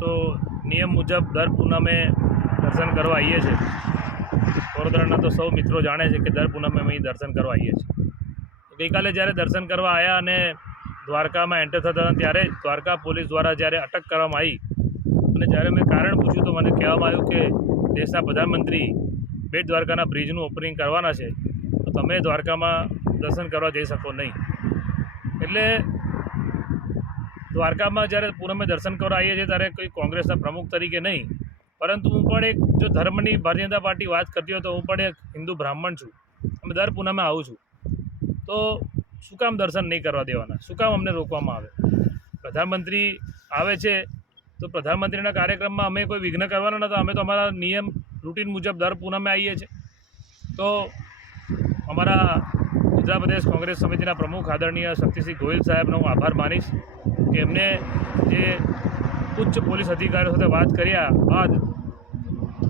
તો નિયમ મુજબ દર પૂનમે દર્શન કરવા આવીએ છીએ. વડોદરાના તો સૌ મિત્રો જાણે છે કે દર પૂનમે અમે દર્શન કરવા આવીએ છીએ. ગઈકાલે જ્યારે દર્શન કરવા આવ્યા અને દ્વારકામાં એન્ટર થતા હતા, ત્યારે દ્વારકા પોલીસ દ્વારા જ્યારે અટક કરવામાં આવી, અને જ્યારે મેં કારણ પૂછ્યું તો મને કહેવામાં આવ્યું કે દેશના પ્રધાનમંત્રી બેટ દ્વારકાના બ્રિજનું ઓપનિંગ કરવાના છે. તો તમે દ્વારકામાં દર્શન કરવા જઈ શકો નહીં. એટલે દ્વારકામાં જ્યારે પૂનમે દર્શન કરવા આવીએ છીએ ત્યારે કોઈ કોંગ્રેસના પ્રમુખ તરીકે નહીં. પરંતુ હું પણ એક જો ધર્મની ભારતીય જનતા પાર્ટી વાત કરતી હોય તો હું પણ એક હિન્દુ બ્રાહ્મણ છું. અમે દર પૂનમે આવું છું. તો શું કામ દર્શન નહીં કરવા દેવાના? શું કામ અમને રોકવામાં આવે? પ્રધાનમંત્રી આવે છે તો પ્રધાનમંત્રીના કાર્યક્રમમાં અમે કોઈ વિઘ્ન કરવાના નહોતા. અમે તો અમારા નિયમ, રૂટીન મુજબ દર પૂનમે આવીએ છીએ. તો અમારા ગુજરાત પ્રદેશ કોંગ્રેસ સમિતિના પ્રમુખ આદરણીય શક્તિસિંહ ગોહિલ સાહેબનો હું આભાર માનીશ. કે એમને જે ઉચ્ચ પોલીસ અધિકારીઓ સાથે વાત કર્યા બાદ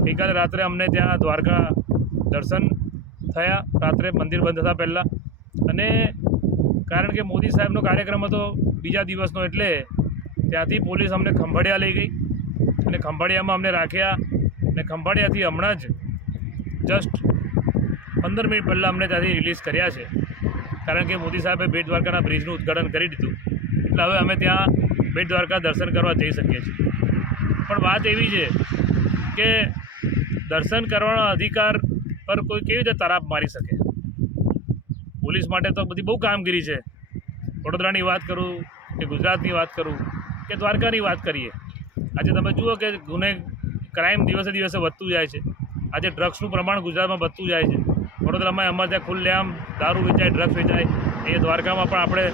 ગઈકાલે રાત્રે અમને ત્યાં દ્વારકા દર્શન થયા. રાત્રે મંદિર બંધ થતાં પહેલાં. અને કારણ કે મોદી સાહેબનો કાર્યક્રમ હતો બીજા દિવસનો એટલે ત્યાંથી પોલીસ અમને ખંભાળિયા લઈ ગઈ અને ખંભાળિયામાં અમને રાખ્યા અને ખંભાળિયાથી હમણાં જ જસ્ટ પંદર મિનિટ પહેલાં અમને ત્યાંથી રિલીઝ કર્યા છે. કારણ કે મોદી સાહેબે બેટ દ્વારકાના બ્રિજનું ઉદ્ઘાટન કરી દીધું. એટલે હવે અમે ત્યાં બેટ દ્વારકા દર્શન કરવા જઈ શકીએ છીએ. પણ વાત એવી છે કે દર્શન કરવાનો અધિકાર પર કોઈ કેવી રીતે તરાપ મારી શકે? પોલીસ માટે તો બધી બહુ કામગીરી છે. વડોદરાની વાત કરું કે ગુજરાતની વાત કરું કે દ્વારકાની વાત કરીએ. આજે તમે જુઓ કે ગુને ક્રાઇમ દિવસે દિવસે વધતું જાય છે. આજે ડ્રગ્સનું પ્રમાણ ગુજરાતમાં વધતું જાય છે. વડોદરામાં અમારે ત્યાં ખુલ્લેઆમ દારૂ વેચાય ડ્રગ્સ વેચાય. એ દ્વારકામાં પણ આપણે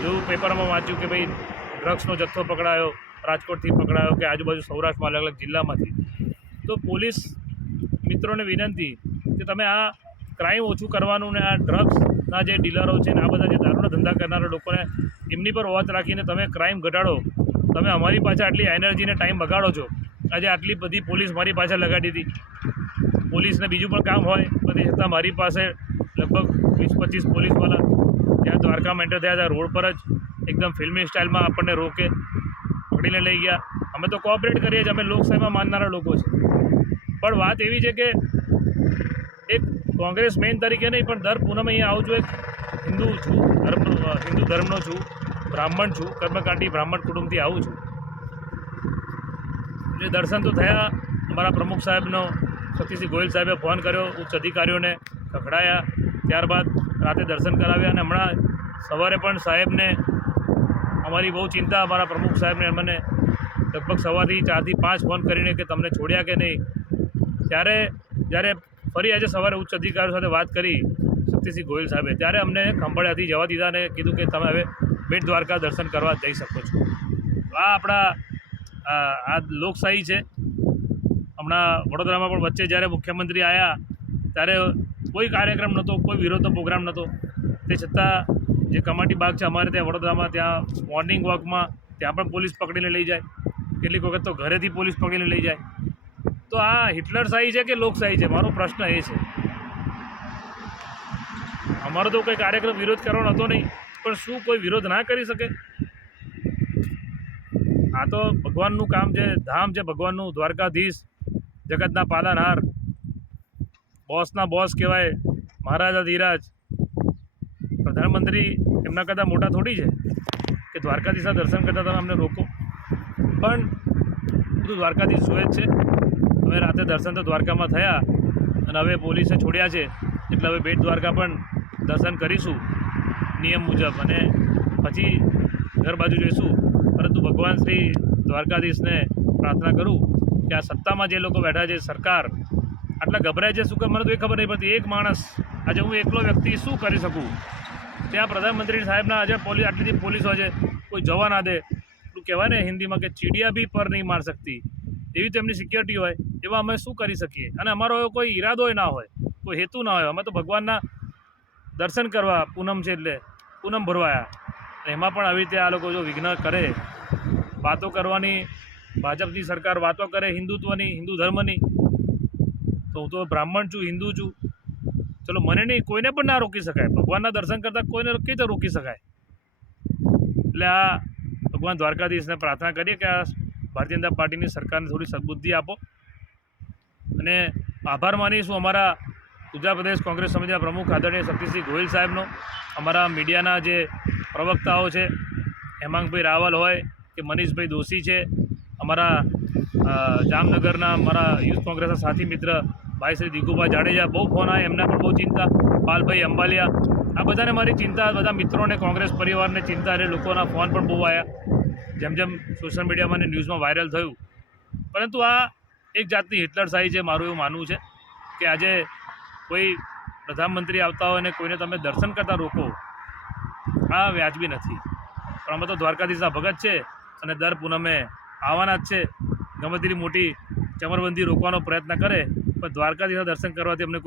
જેવું પેપરમાં વાંચ્યું કે ભાઈ ડ્રગ્સનો જથ્થો પકડાયો, રાજકોટથી પકડાયો કે આજુબાજુ સૌરાષ્ટ્રમાં અલગ અલગ જિલ્લામાંથી. તો પોલીસ મિત્રોને વિનંતી કે તમે આ ક્રાઇમ ઓછું કરવાનું ને આ ડ્રગ્સના જે ડીલરો છે ને આ બધા જે દારૂના ધંધા કરનારા લોકોને એમની પર વાત રાખીને તમે ક્રાઇમ ઘટાડો. તમે અમારી પાસે આટલી એનર્જીને ટાઈમ બગાડો છો. આજે આટલી બધી પોલીસ મારી પાસે લગાડી હતી. પોલીસને બીજું પણ કામ હોય પણ તે છતાં મારી પાસે લગભગ વીસ પચીસ પોલીસવાળા ત્યાં દ્વારકામાં એન્ટર થયા હતા. રોડ પર જ એકદમ ફિલ્મી સ્ટાઇલમાં આપણને રોકે પકડીને લઈ ગયા. અમે તો કોઓપરેટ કરીએ છીએ. અમે લોકશાહીમાં માનનારા લોકો છે. પણ વાત એવી છે કે એક કોંગ્રેસ મેન તરીકે નહીં, પણ દર પૂનમે અહીંયા આવું છું. એક હિન્દુ છું, ધર્મ, હિન્દુ ધર્મનો છું, બ્રાહ્મણ છું, કર્મકાંડી બ્રાહ્મણ કુટુંબથી આવું છું. એટલે દર્શન તો થયા. અમારા પ્રમુખ સાહેબનો શક્તિસિંહ ગોયલ સાહેબે ફોન કર્યો, ઉચ્ચ અધિકારીઓને ખખડાયા. ત્યારબાદ રાતે દર્શન કરાવ્યા અને હમણાં સવારે પણ સાહેબને અમારી બહુ ચિંતા, અમારા પ્રમુખ સાહેબને મને લગભગ સવારથી ચારથી પાંચ ફોન કરીને કે તમને છોડ્યા કે નહીં. ત્યારે જ્યારે ફરી આજે સવારે ઉચ્ચ અધિકારીઓ સાથે વાત કરી શક્તિસિંહ ગોયલ સાહેબે, ત્યારે અમને ખંભાળિયાથી જવા દીધા અને કીધું કે તમે હવે બેટ દ્વારકા દર્શન કરવા જઈ શકો છો. આ આપણા, આ લોકશાહી છે. હમણાં વડોદરામાં પણ વચ્ચે જ્યારે મુખ્યમંત્રી આવ્યા ત્યારે કોઈ કાર્યક્રમ નહોતો, કોઈ વિરોધનો પ્રોગ્રામ નહોતો. તે છતાં જે કમાટી બાગ છે અમારે ત્યાં, વડોદરામાં ત્યાં મોર્નિંગ વોકમાં ત્યાં પણ પોલીસ પકડીને લઈ જાય. કેટલીક વખત તો ઘરેથી પોલીસ પકડીને લઈ જાય. તો આ હિટલર શાહી છે કે લોકશાહી છે? મારો પ્રશ્ન એ છે. અમારો તો કોઈ કાર્યક્રમ વિરોધ કરવાનો હતો નહીં, પણ શું કોઈ વિરોધ ના કરી શકે? આ તો ભગવાનનું કામ છે, ધામ છે ભગવાનનું દ્વારકાધીશ, જગતના પાલનહાર બોસના બોસ કહેવાય મહારાજા ધીરાજ. પ્રધાનમંત્રી એમના કરતાં મોટા થોડી છે કે દ્વારકાધીશના દર્શન કરતાં તમે અમને રોકો. પણ બધું દ્વારકાધીશ જોએ જ છે. હવે રાતે દર્શન તો દ્વારકામાં થયા અને હવે પોલીસે છોડ્યા છે. એટલે હવે બેટ દ્વારકા પણ દર્શન કરીશું નિયમ મુજબ. અને પછી ઘર બાજુ જઈશું. પરંતુ ભગવાન શ્રી દ્વારકાધીશને પ્રાર્થના કરું કે આ સત્તામાં જે લોકો બેઠા છે સરકાર આટલા ગભરાય છે શું કે મને તો એ ખબર નહીં પડતી. એક માણસ, આજે હું એકલો વ્યક્તિ શું કરી શકું? ત્યાં પ્રધાનમંત્રી સાહેબના આજે પોલીસ આટલી પોલીસો છે, કોઈ જવા ના દે. એટલું કહેવાય ને હિન્દીમાં કે ચીડિયા બી પર નહીં માર શકતી. એવી તો એમની સિક્યોરિટી હોય, એવા અમે શું કરી શકીએ? અને અમારો એવો કોઈ ઈરાદો ના હોય, કોઈ હેતુ ના હોય. અમે તો ભગવાનના દર્શન કરવા પૂનમ છે એટલે પૂનમ ભરવાયા. એમાં પણ આવી રીતે આ લોકો જો વિઘ્ન કરે, વાતો કરવાની, ભાજપની સરકાર વાતો કરે, હિન્દુત્વની, હિન્દુ ધર્મની તો હું તો બ્રાહ્મણ છું, હિન્દુ છું. ચલો, મને નહીં, કોઈને પણ ના રોકી શકાય. ભગવાનના દર્શન કરતાં કોઈને કઈ રીતે રોકી શકાય. એટલે આ ભગવાન દ્વારકાધીશને પ્રાર્થના કરીએ કે આ ભારતીય જનતા પાર્ટીની સરકારને થોડી સદબુદ્ધિ આપો. અને આભાર માનીશું અમારા ગુજરાત પ્રદેશ કોંગ્રેસ સમિતિના પ્રમુખ આદરણીય શક્તિસિંહ ગોહિલ સાહેબનો, અમારા મીડિયાના જે પ્રવક્તાઓ છે, હેમાંગભાઈ રાવલ હોય કે મનીષભાઈ દોશી છે, અમારા જામનગરના મારા યુથ કોંગ્રેસના સાથી મિત્ર ભાઈ શ્રી દીકુભાઈ જાડેજા, બહુ ફોન આવે એમના પણ બહુ ચિંતા. પાલભાઈ અંબાલિયા, આ બધાને મારી ચિંતા, બધા મિત્રોને, કોંગ્રેસ પરિવારને ચિંતા અને લોકોના ફોન પણ બહુ આવ્યા જેમ જેમ સોશિયલ મીડિયામાં અને ન્યૂઝમાં વાયરલ થયું. પરંતુ આ એક જાતની હિટલરશાહી છે, મારું એવું માનવું છે કે આજે કોઈ પ્રધાનમંત્રી આવતા હોય અને કોઈને તમે દર્શન કરતા રોકો, આ વ્યાજબી નથી. પણ અમે તો દ્વારકાધીશના ભગત છે અને દર પૂનમે આવવાના જ છે. ગમે તેટલી મોટી ચમરબંધી રોકવાનો પ્રયત્ન કરે પણ દ્વારકાધીશના દર્શન કરવાથી અમને કોઈ